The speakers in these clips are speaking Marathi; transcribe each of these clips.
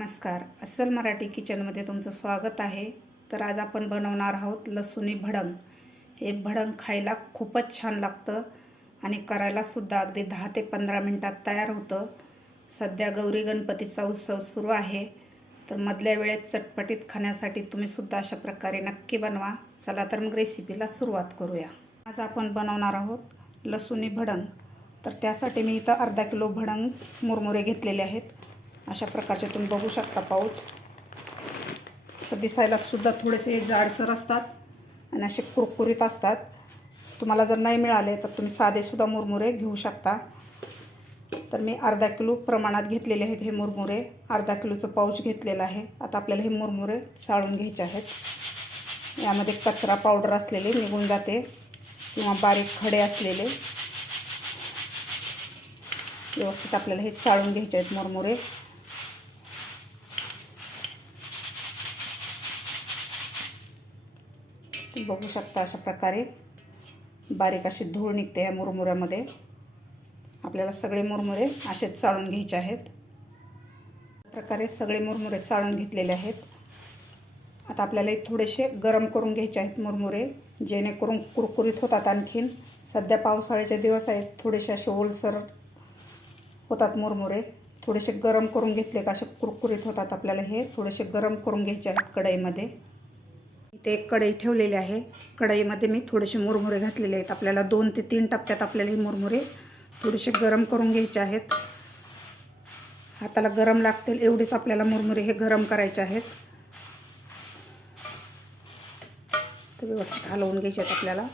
नमस्कार. अस्सल मराठी किचनमध्ये तुमचं स्वागत आहे. तर आज आपण बनवणार आहोत लसुणी भडंग. हे भडंग खायला खूपच छान लागतं आणि करायलासुद्धा अगदी दहा ते पंधरा मिनटात तयार होतं. सध्या गौरी गणपतीचा उत्सव सुरू आहे. तर मधल्या वेळेत चटपटीत खाण्यासाठी तुम्हीसुद्धा अशा प्रकारे नक्की बनवा. चला तर मग रेसिपीला सुरुवात करूया. आज आपण बनवणार आहोत लसुणी भडंग. तर त्यासाठी मी इथं अर्धा किलो भडंग मुरमुरे घेतलेले आहेत. अशा प्रकारचे तुम्ही बघू शकता पाऊच. तर दिसायला सुद्धा थोडेसे जाडसर असतात आणि असे कुरकुरीत असतात. तुम्हाला जर नाही मिळाले तर तुम्ही साधेसुद्धा मुरमुरे घेऊ शकता. तर मी अर्धा किलो प्रमाणात घेतलेले आहेत हे मुरमुरे. अर्धा किलोचं पाऊच घेतलेलं आहे. आता आपल्याला हे मुरमुरे चाळून घ्यायचे आहेत. यामध्ये कचरा पावडर असलेले निघून जाते किंवा बारीक खडे असलेले. व्यवस्थित आपल्याला हे चाळून घ्यायचे आहेत मुरमुरे. बघू शकता अशा प्रकारे. बारीक अशी धूळ निघते ह्या मुरमुऱ्यामध्ये. आपल्याला सगळे मुरमुरे असेच चाळून घ्यायचे आहेत. प्रकारे सगळे मुरमुरे चाळून घेतलेले आहेत. आता आपल्याला थोडेसे गरम करून घ्यायचे आहेत मुरमुरे जेणेकरून कुरकुरीत होतात आणखीन. सध्या पावसाळ्याचे दिवस आहेत थोडेसे असे ओलसर होतात मुरमुरे. थोडेसे गरम करून घेतले का असे कुरकुरीत होतात आपल्याला हे. थोडेसे गरम करून घ्यायचे आहेत कढईमध्ये. इथे एक कढई ठेवलेली आहे. कढईमध्ये मी थोडेसे मुरमुरे घातलेले आहेत. आपल्याला दोन ते तीन टप्प्यात आपल्याला हे मुरमुरे थोडेसे गरम करून घ्यायचे आहेत. हाताला गरम लागतील एवढेच आपल्याला मुरमुरे हे गरम करायचे आहेत. तर व्यवस्थित हलवून घ्यायचे आहेत आपल्याला.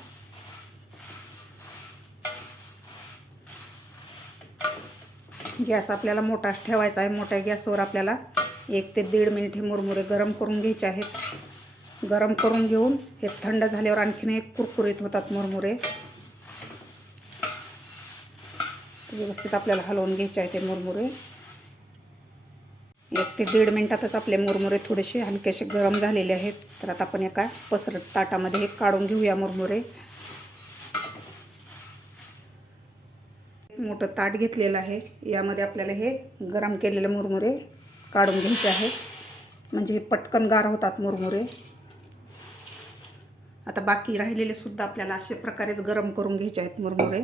गॅस आपल्याला मोठा ठेवायचा आहे. मोठ्या गॅसवर आपल्याला एक ते दीड मिनिट हे मुरमुरे गरम करून घ्यायचे आहेत. गरम करून घेऊन हे थंड झाल्यावर आणखीन एक कुरकुरीत होतात मुरमुरे. व्यवस्थित आपल्याला हलवून घ्यायचे आहे ते मुरमुरे. एक ते दीड मिनटातच आपले मुरमुरे थोडेसे हलकेसे गरम झालेले आहेत. तर आता आपण एका पसरट ताटामध्ये हे काढून घेऊया मुरमुरे. मोठं ताट घेतलेलं आहे. यामध्ये आपल्याला हे गरम केलेले मुरमुरे काढून घ्यायचे आहेत. म्हणजे हे पटकन गार होतात मुरमुरे. आता बाकी राहिलेले सुद्धा आपल्याला अशा प्रकारेच गरम करून घ्यायचे आहेत मुरमुरे.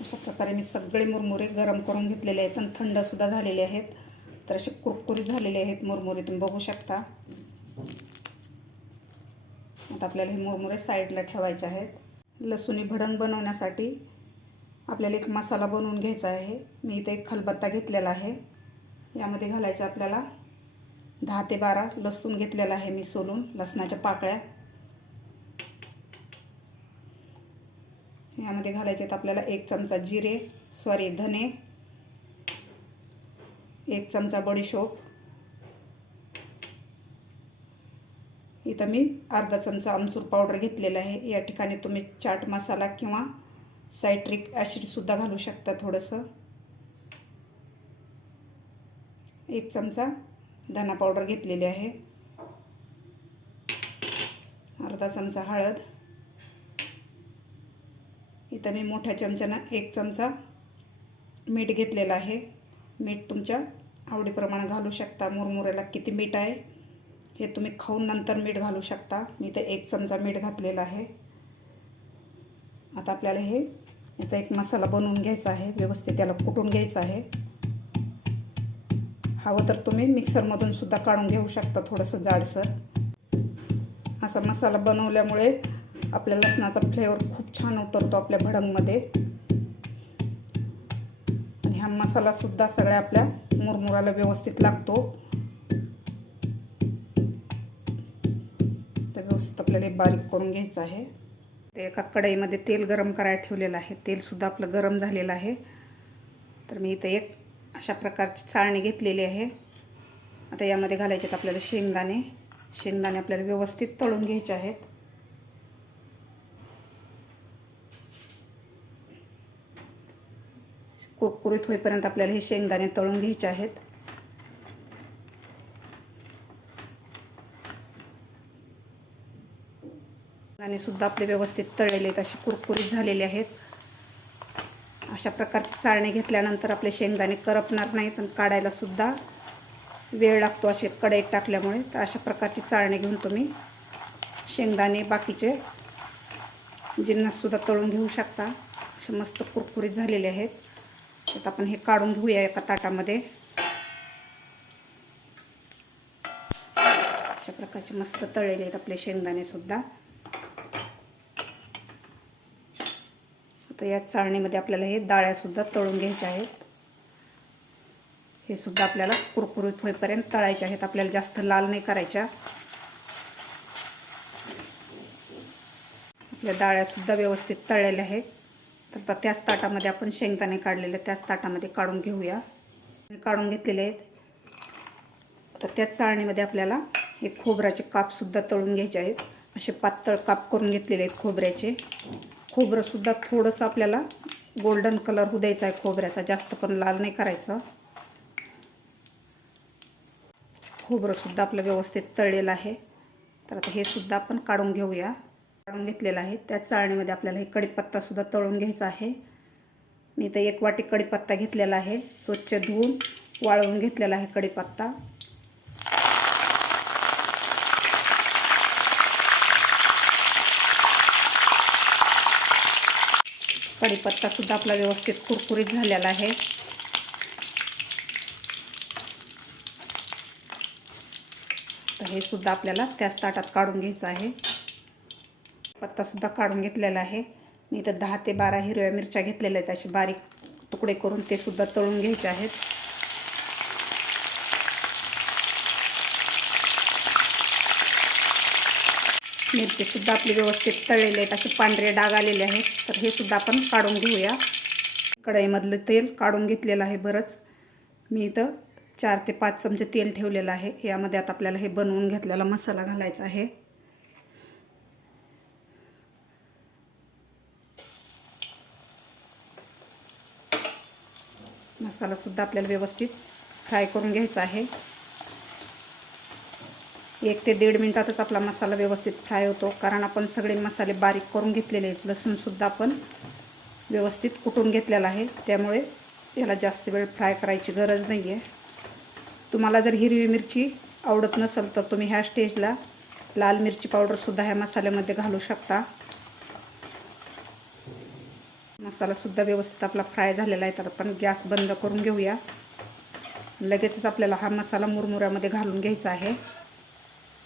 अशा प्रकारे मी सगळे मुरमुरे गरम करून घेतलेले आहेत आणि थंडसुद्धा झालेले आहेत. तर असे कुरकुरीत झालेले आहेत मुरमुरे तुम्ही बघू शकता. आता आपल्याला हे मुरमुरे साईडला ठेवायचे आहेत. लसुणी भडंग बनवण्यासाठी आपल्याला एक मसाला बनवून घ्यायचा आहे. मी इथे एक खलबत्ता घेतलेला आहे. यामध्ये घालायचं आपल्याला दहा ते बारा लसूण घेतलेला आहे मी सोलून लसणाच्या पाकळ्या. यामध्ये घालायचे आहेत आपल्याला एक चमचा जिरे सॉरी धने एक चमचा बडीशोप. इथं मी अर्धा चमचा आमचूर पावडर घेतलेला आहे. या ठिकाणी तुम्ही चाट मसाला किंवा सायट्रिक ॲसिडसुद्धा घालू शकता थोडंसं. एक चमचा धना पावडर घेतलेली आहे. अर्धा चमचा हळद. इथं मी मोठ्या चमच्यानं एक चमचा मीठ घेतलेलं आहे. मीठ तुमच्या आवडीप्रमाणे घालू शकता. मुरमुऱ्याला किती मीठ आहे हे तुम्ही खाऊन नंतर मीठ घालू शकता. मी इथं एक चमचा मीठ घातलेलं आहे. आता आपल्याला हे याचा एक मसाला बनवून घ्यायचा आहे. व्यवस्थित त्याला कुटून घ्यायचा आहे. हवं तर तुम्ही मिक्सरमधून सुद्धा काढून घेऊ शकता थोडंसं जाडसर. असा मसाला बनवल्यामुळे आपल्या लसणाचा फ्लेवर खूप छान उतरतो आपल्या भडंगमध्ये. आणि हा मसालासुद्धा सगळ्या आपल्या मुरमुराला व्यवस्थित लागतो. तर व्यवस्थित आपल्याला बारीक करून घ्यायचं आहे. ते एका कढईमध्ये तेल गरम करायला ठेवलेलं आहे. तेलसुद्धा आपलं गरम झालेलं आहे. तर मी इथं एक अशा प्रकारची चाळणी घेतलेली आहे. आता यामध्ये घालायचे आहेत आपल्याला शेंगदाणे. शेंगदाणे आपल्याला व्यवस्थित तळून घ्यायचे आहेत. कुरकुरीत होईपर्यंत आपल्याला हे शेंगदाणे तळून घ्यायचे आहेत. आणि सुद्धा आपले व्यवस्थित तळलेले आहेत अशी कुरकुरीत झालेले आहेत. अशा प्रकारची चाळणी घेतल्यानंतर आपले शेंगदाणे करपणार नाहीत आणि काढायलासुद्धा वेळ लागतो असे कढईत टाकल्यामुळे. तर अशा प्रकारची चाळणी घेऊन तुम्ही शेंगदाणे बाकीचे जिन्नससुद्धा तळून घेऊ शकता. असे मस्त कुरकुरीत झालेले आहेत. तर आपण हे काढून घेऊया एका ताटामध्ये. अशा प्रकारचे मस्त तळलेले आहेत आपले शेंगदाणेसुद्धा तर या चाळणीमध्ये आपल्याला हे डाळ्यासुद्धा तळून घ्यायच्या आहेत. हे सुद्धा आपल्याला कुरकुरीत होईपर्यंत तळायचे आहेत. आपल्याला जास्त लाल नाही करायच्या. आपल्या डाळ्यासुद्धा व्यवस्थित तळलेल्या आहेत. तर त्याच ताटामध्ये आपण शेंगदाणे काढलेले त्याच ताटामध्ये काढून घेऊया. काढून घेतलेले आहेत. तर त्याच चाळणीमध्ये आपल्याला हे खोबऱ्याचे कापसुद्धा तळून घ्यायचे आहेत. असे पातळ काप करून घेतलेले आहेत खोबऱ्याचे. खोबरंसुद्धा थोडंसं आपल्याला गोल्डन कलर होऊ द्यायचा आहे खोबऱ्याचा. जास्त पण लाल नाही करायचं. खोबरंसुद्धा आपलं व्यवस्थित तळलेलं आहे. तर आता हे सुद्धा आपण काढून घेऊया. काढून घेतलेलं आहे. त्या चाळणीमध्ये आपल्याला हे कडीपत्तासुद्धा तळून घ्यायचा आहे. मी इथं एक वाटी कडीपत्ता घेतलेला आहे. स्वच्छ धुवून वाळवून घेतलेला आहे कडीपत्ता. कढीपत्तासुद्धा आपला व्यवस्थित कुरकुरीत झालेला आहे. तर हे सुद्धा आपल्याला त्याच ताटात काढून घ्यायचं आहे. पत्तासुद्धा काढून घेतलेला आहे. मी इथं दहा ते बारा हिरव्या मिरच्या घेतलेल्या आहेत. असे बारीक तुकडे करून ते सुद्धा तळून घ्यायचे आहेत. मिरचीसुद्धा आपले व्यवस्थित तळलेले आहेत. असे पांढरे डाग आलेले आहेत. तर हे सुद्धा आपण काढून घेऊया. कढईमधलं तेल काढून घेतलेलं आहे बरंच. मी इथं चार ते पाच चमचे तेल ठेवलेलं आहे. यामध्ये आता आपल्याला हे बनवून घेतलेला मसाला घालायचा आहे. मसालासुद्धा आपल्याला व्यवस्थित फ्राय करून घ्यायचा आहे. एक ते दीड मिनटातच आपला मसाला व्यवस्थित फ्राय होतो. कारण आपण सगळे मसाले बारीक करून घेतलेले आहेत. लसूणसुद्धा आपण व्यवस्थित कुटून घेतलेला आहे. त्यामुळे याला जास्त वेळ फ्राय करायची गरज नाही आहे तुम्हाला जर हिरवी मिरची आवडत नसेल तर तुम्ही ह्या स्टेजला लाल मिरची पावडरसुद्धा ह्या मसाल्यामध्ये घालू शकता. मसालासुद्धा व्यवस्थित आपला फ्राय झालेला आहे. तर आपण गॅस बंद करून घेऊया. लगेचच आपल्याला हा मसाला मुरमुऱ्यामध्ये घालून घ्यायचा आहे.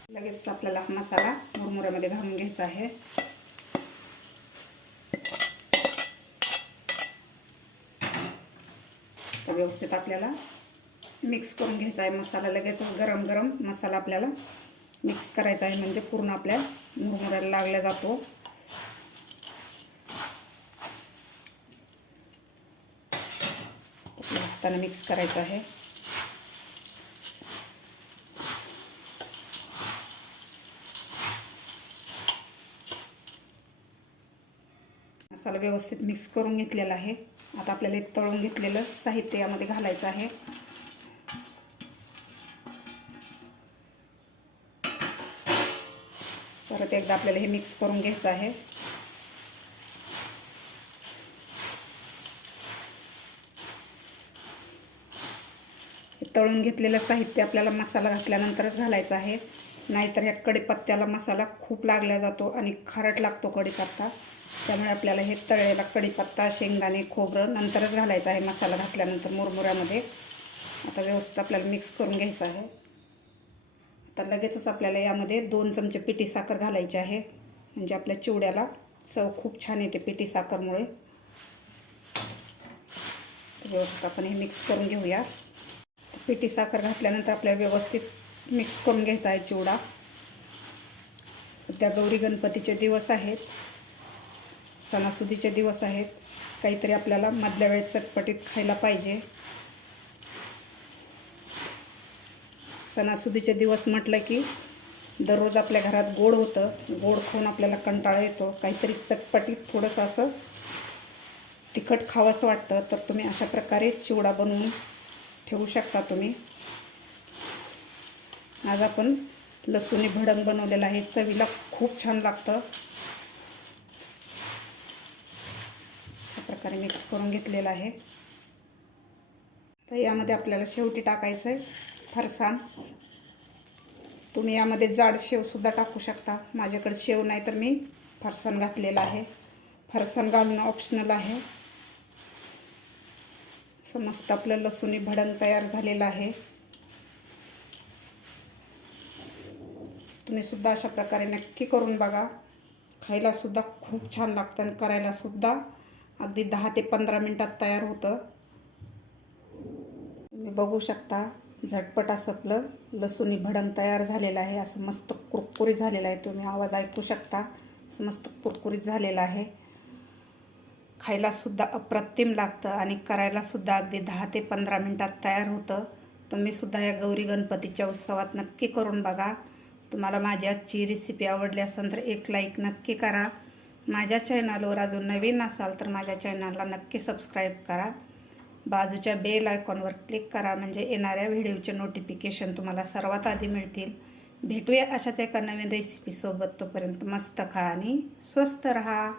लगेच आपल्याला हा मसाला मुरमुऱ्यामध्ये घालून घ्यायचा आहे. व्यवस्थित आपल्याला मिक्स करून घ्यायचा आहे मसाला. लगेच गरम गरम मसाला आपल्याला मिक्स करायचा आहे म्हणजे पूर्ण आपल्या मुरमुऱ्याला लागला जातो. हाताने मिक्स करायचं आहे. मसाला व्यवस्थित मिक्स करून घेतलेला आहे. आता आपल्याला एक तळून घेतलेलं साहित्य यामध्ये घालायचं आहे. परत एकदा आपल्याला हे मिक्स करून घ्यायचं आहे. तळून घेतलेलं साहित्य आपल्याला मसाला घातल्यानंतरच घालायचं आहे. नाहीतर ह्या कढीपत्त्याला मसाला खूप लागला जातो आणि खारट लागतो कढीपत्ता. त्यामुळे आपल्याला हे तळलेला कढीपत्ता शेंगदाणे खोबरं नंतरच घालायचं आहे. मसाला घातल्यानंतर मुरमुऱ्यामध्ये आता व्यवस्थित आपल्याला मिक्स करून घ्यायचं आहे. आता लगेचच आपल्याला यामध्ये दोन चमचे पिठी साखर घालायची आहे. म्हणजे आपल्या चिवड्याला चव खूप छान येते पिठी साखरमुळे. व्यवस्थित आपण हे मिक्स करून घेऊया. पिठी साखर घातल्यानंतर आपल्याला व्यवस्थित मिक्स करून घ्यायचा आहे चिवडा. सध्या गौरी गणपतीचे दिवस आहेत. सणासुदीचे दिवस आहेत. काहीतरी आपल्याला मधल्या वेळेत चटपटीत खायला पाहिजे. सणासुदीचे दिवस म्हटलं की दररोज आपल्या घरात गोड होतं. गोड खाऊन आपल्याला कंटाळा येतो. काहीतरी चटपटीत थोडंसं असं तिखट खावंसं वाटतं. तर तुम्ही अशा प्रकारे चिवडा बनवून ठेवू शकता तुम्ही. आज आपण लसूणी भडंग बनवलेलं आहे. चवीला खूप छान लागतं. प्रकारे मिक्स करून घेतलेलं आहे. तर यामध्ये आपल्याला शेवटी टाकायचं आहे फरसाण. तुम्ही यामध्ये जाड शेवसुद्धा टाकू शकता. माझ्याकडे शेव नाही तर मी फरसाण घातलेला आहे. फरसाण घालणं ऑप्शनल आहे. समस्त आपलं लसूणी भडंग तयार झालेलं आहे. तुम्ही सुद्धा अशा प्रकारे नक्की करून बघा. खायलासुद्धा खूप छान लागतं आणि करायलासुद्धा अगदी दहा ते पंधरा मिनटात तयार होतं. तुम्ही बघू शकता झटपट असं आपलं लसूणी भडंग तयार झालेलं आहे. असं मस्त कुरकुरीत झालेलं आहे. तुम्ही आवाज ऐकू शकता असं मस्त कुरकुरीत झालेलं आहे. खायलासुद्धा अप्रतिम लागतं आणि करायलासुद्धा अगदी दहा ते पंधरा मिनटात तयार होतं. तुम्हीसुद्धा या गौरी गणपतीच्या उत्सवात नक्की करून बघा. तुम्हाला माझी आजची रेसिपी आवडली असेल तर एक लाईक नक्की करा. माझ्या चॅनलवर अजून नवीन असाल तर माझ्या चॅनलला नक्की सबस्क्राईब करा. बाजूच्या बेल आयकॉनवर क्लिक करा म्हणजे येणाऱ्या व्हिडिओचे नोटिफिकेशन तुम्हाला सर्वात आधी मिळतील. भेटूया अशाच एका नवीन रेसिपीसोबत तोपर्यंत मस्त खा आणि स्वस्त रहा.